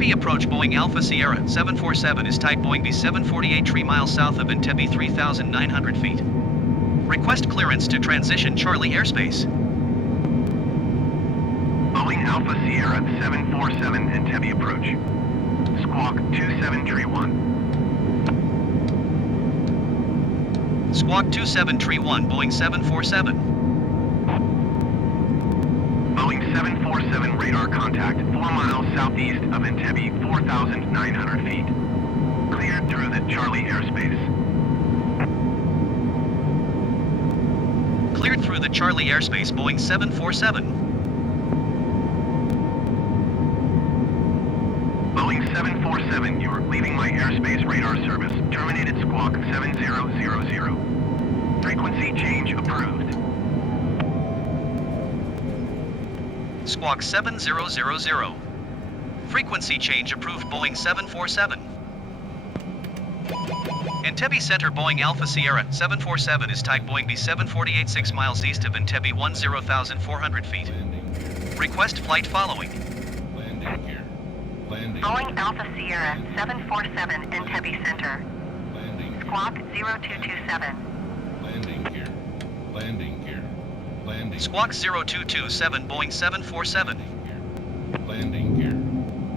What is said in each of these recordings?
Entebbe approach Boeing Alpha Sierra 747 is type Boeing B748 3 miles south of Entebbe 3,900 feet. Request clearance to transition Charlie airspace. Boeing Alpha Sierra 747 Entebbe approach. Squawk 2731. Squawk 2731 Boeing 747. Boeing 747 radar contact 4 miles southeast of Entebbe 4,900 feet. Cleared through the Charlie airspace. Cleared through the Charlie airspace Boeing 747. Boeing 747, you're leaving my airspace radar service. Terminated squawk 7000. Frequency change approved. Squawk 7000. Frequency change approved Boeing 747. Entebbe Center Boeing Alpha Sierra 747 is type Boeing B748 6 miles east of Entebbe 10,400 feet. Request flight following. Landing gear. Landing. Boeing Alpha Sierra 747 Entebbe Center. Landing gear. Squawk 0227. Landing gear. Landing gear. Landing. Squawk 0227 Boeing 747. Landing gear.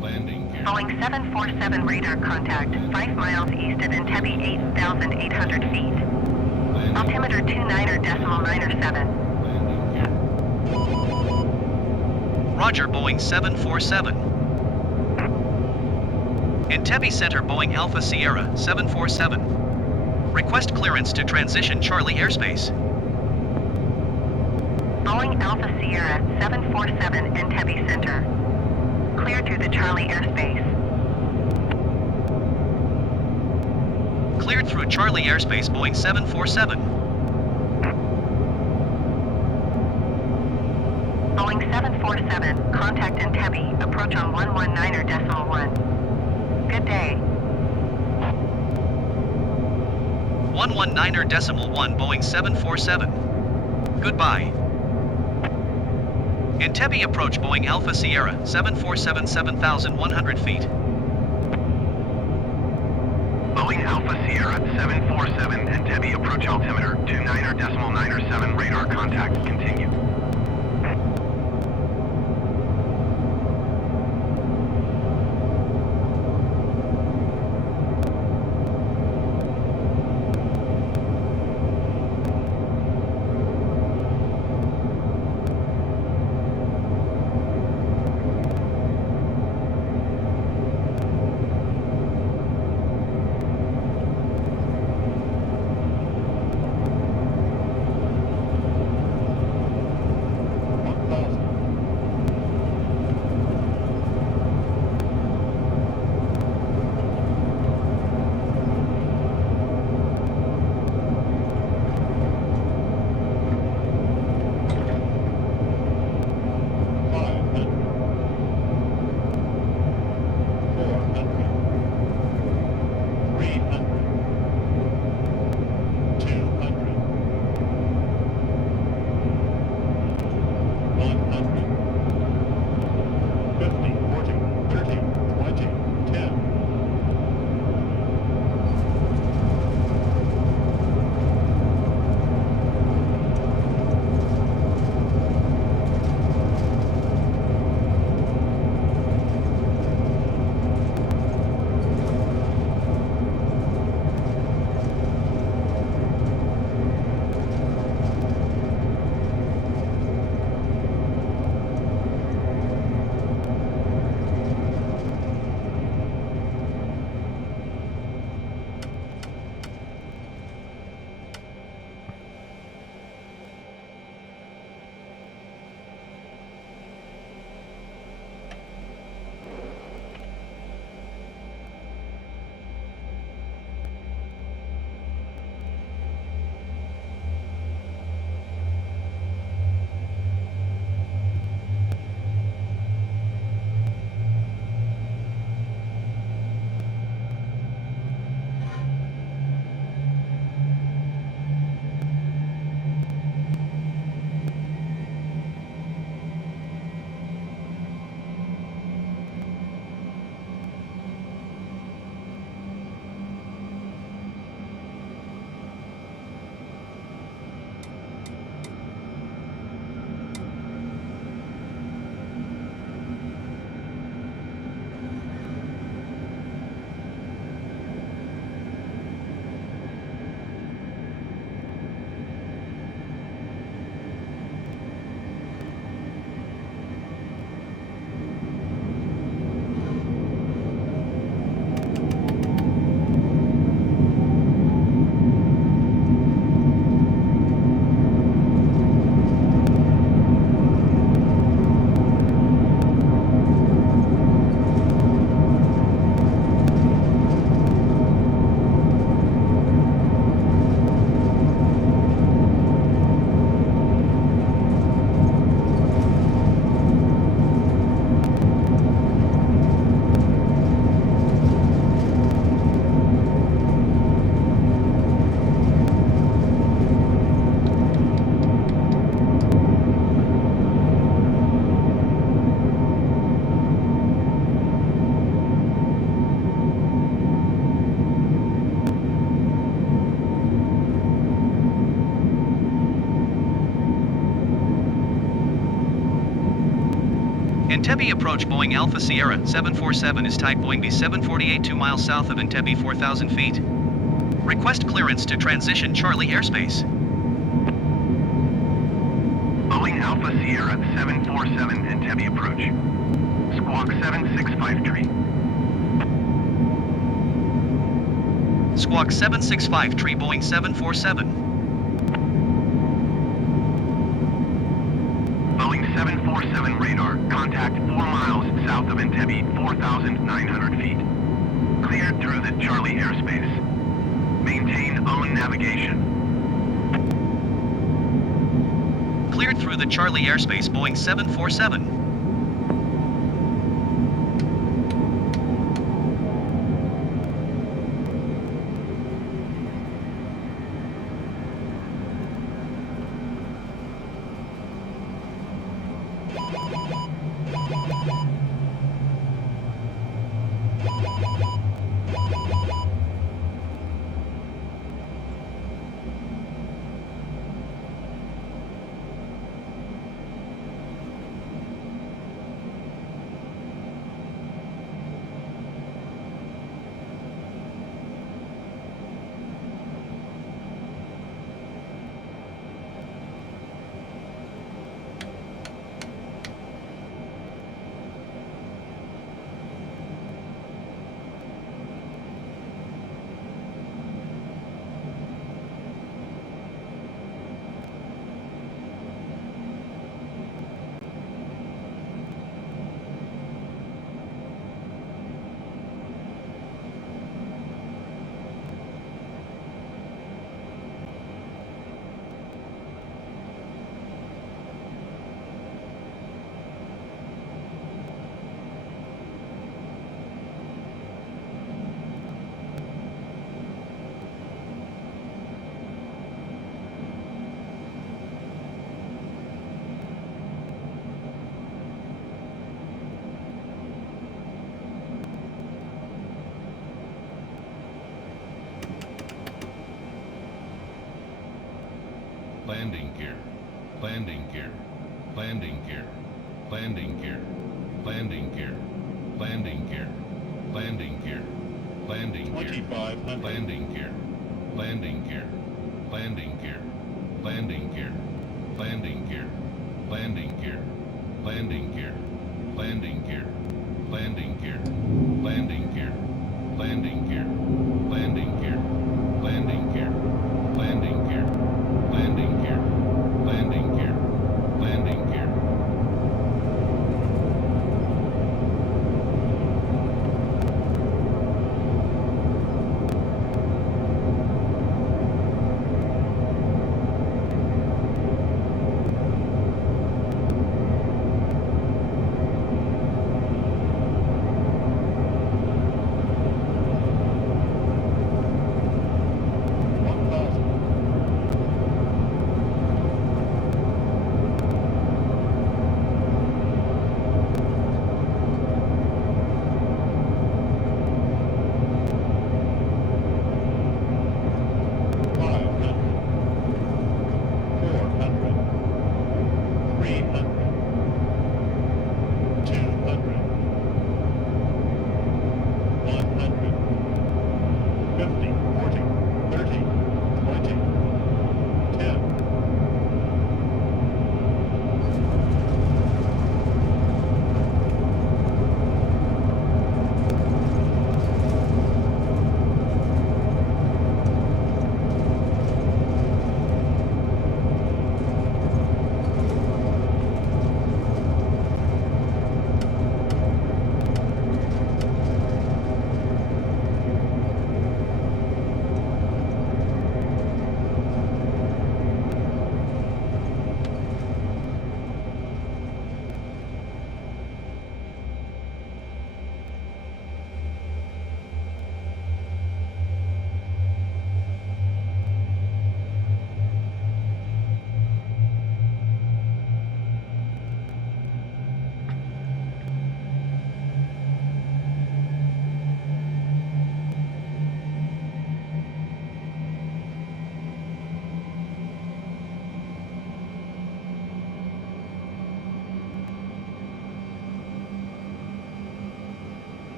Landing gear. Boeing 747 radar contact 5 miles east of Entebbe 8,800 feet. Landing. Altimeter 29.97. Landing gear. Roger Boeing 747. Entebbe Center Boeing Alpha Sierra 747. Request clearance to transition Charlie airspace. Boeing Alpha Sierra 747 Entebbe Center. Clear through the Charlie airspace. Cleared through Charlie airspace Boeing 747. Boeing 747, contact Entebbe, approach on 119.1. Good day. 119.1 Boeing 747. Goodbye. Entebbe approach Boeing Alpha Sierra 747 7,100 feet. Boeing Alpha Sierra 747 Entebbe approach altimeter 29.97 radar contact continue. Entebbe approach Boeing Alpha Sierra 747 is type Boeing B748 2 miles south of Entebbe 4,000 feet. Request clearance to transition Charlie airspace. Boeing Alpha Sierra 747 Entebbe approach. Squawk 765 Squawk 765 tree Boeing 747. Boeing 747 radar, contact 4 miles south of Entebbe, 4,900 feet. Cleared through the Charlie airspace. Maintain own navigation. Cleared through the Charlie airspace Boeing 747. Landing gear. Landing gear. Landing gear. Landing gear. Landing gear. Landing gear. Landing gear. Landing gear. 2500. Landing gear. Landing gear. Landing gear. Landing gear. Landing gear. Landing gear. Landing gear. Landing gear. Landing gear. Landing gear. Landing gear. Landing gear. Landing gear. Landing gear. Landing gear. Landing gear. Landing gear.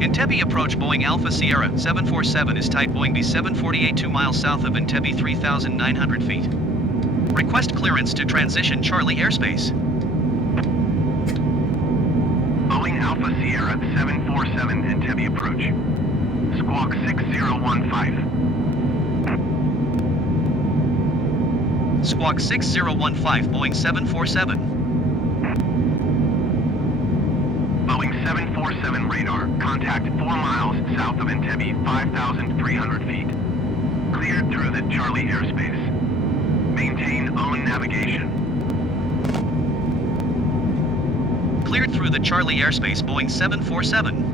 Entebbe approach Boeing Alpha Sierra 747 is type Boeing B748 2 miles south of Entebbe 3,900 feet. Request clearance to transition Charlie airspace. Boeing Alpha Sierra 747 Entebbe approach. Squawk 6015. Squawk 6015 Boeing 747. Boeing 747 radar. Contact 4 miles south of Entebbe, 5,300 feet. Cleared through the Charlie airspace. Maintain own navigation. Cleared through the Charlie airspace Boeing 747.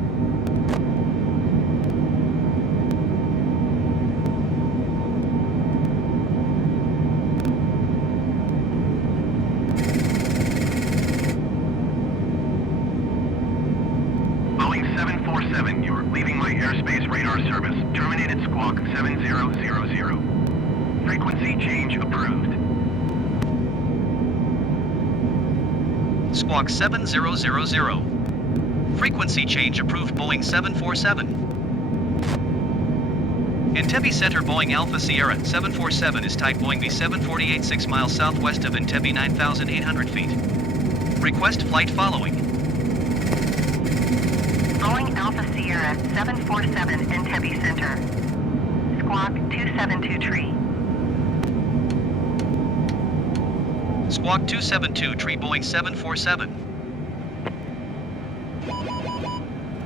Boeing 747, you're leaving my airspace radar service. Terminated squawk 7000. Frequency change approved. Squawk 7000. Frequency change approved Boeing 747. Entebbe Center Boeing Alpha Sierra 747 is type Boeing B748 6 miles southwest of Entebbe 9,800 feet. Request flight following. Boeing Alpha Sierra 747 Entebbe Center. Squawk 272 tree. Squawk 272 tree Boeing 747.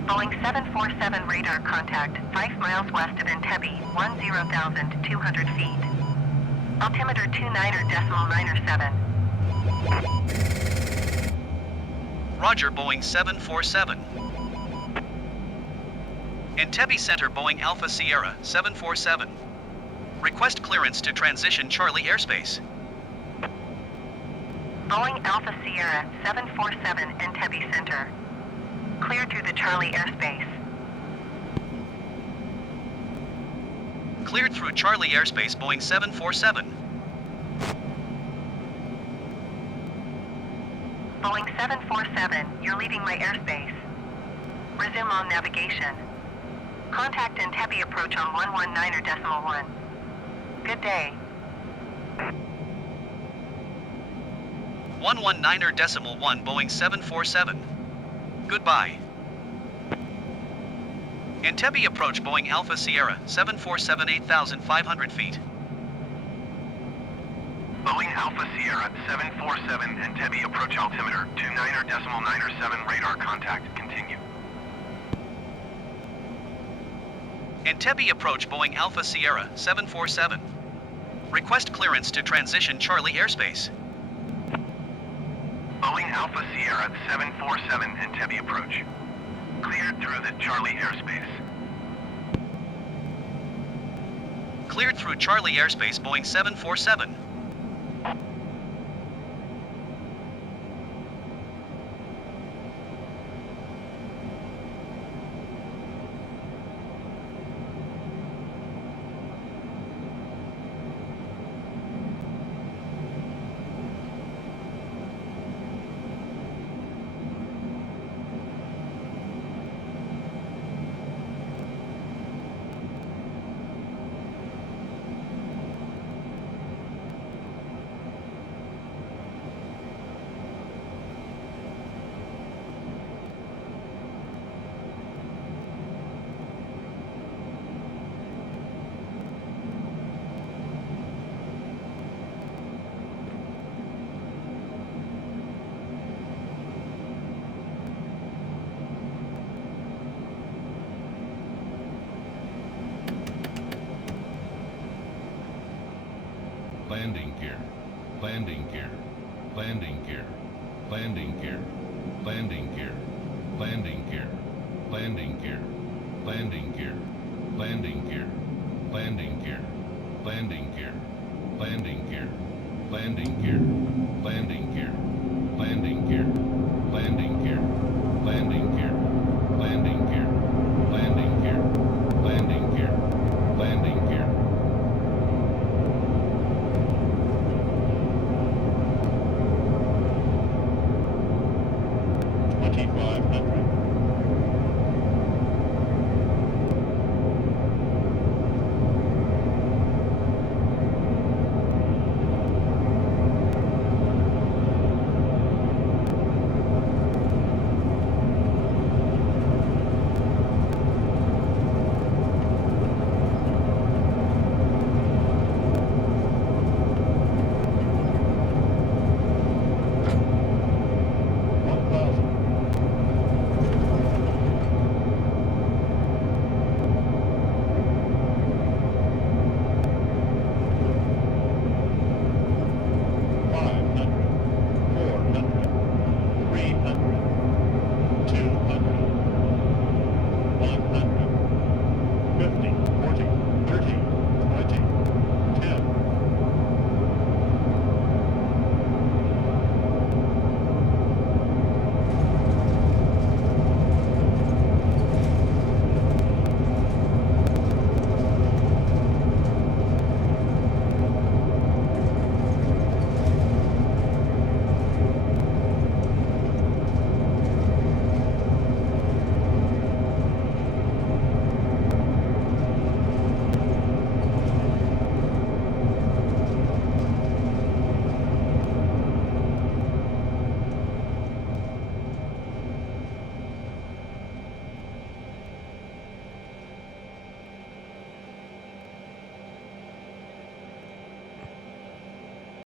Boeing 747 radar contact 5 miles west of Entebbe, 10,200 feet. Altimeter 29.97. Roger Boeing 747. Entebbe Center Boeing Alpha Sierra 747. Request clearance to transition Charlie airspace. Boeing Alpha Sierra 747 Entebbe Center. Clear through the Charlie airspace. Cleared through Charlie airspace Boeing 747. Boeing 747, you're leaving my airspace. Resume on navigation. Contact Entebbe approach on 119.1. Good day. 119.1 Boeing 747. Goodbye. Entebbe approach Boeing Alpha Sierra 747 8,500 feet. Boeing Alpha Sierra 747 Entebbe approach altimeter 29.97 radar contact. Continue. Entebbe approach Boeing Alpha Sierra 747. Request clearance to transition Charlie airspace. Boeing Alpha Sierra 747 Entebbe approach. Cleared through the Charlie airspace. Cleared through Charlie airspace Boeing 747. Landing gear. Landing gear. Landing gear. Landing gear. Landing gear. Landing gear. Landing gear. Landing gear. Landing gear. Landing gear. Landing gear. Landing gear. Landing gear. Landing gear. Landing gear. Landing gear. Landing gear.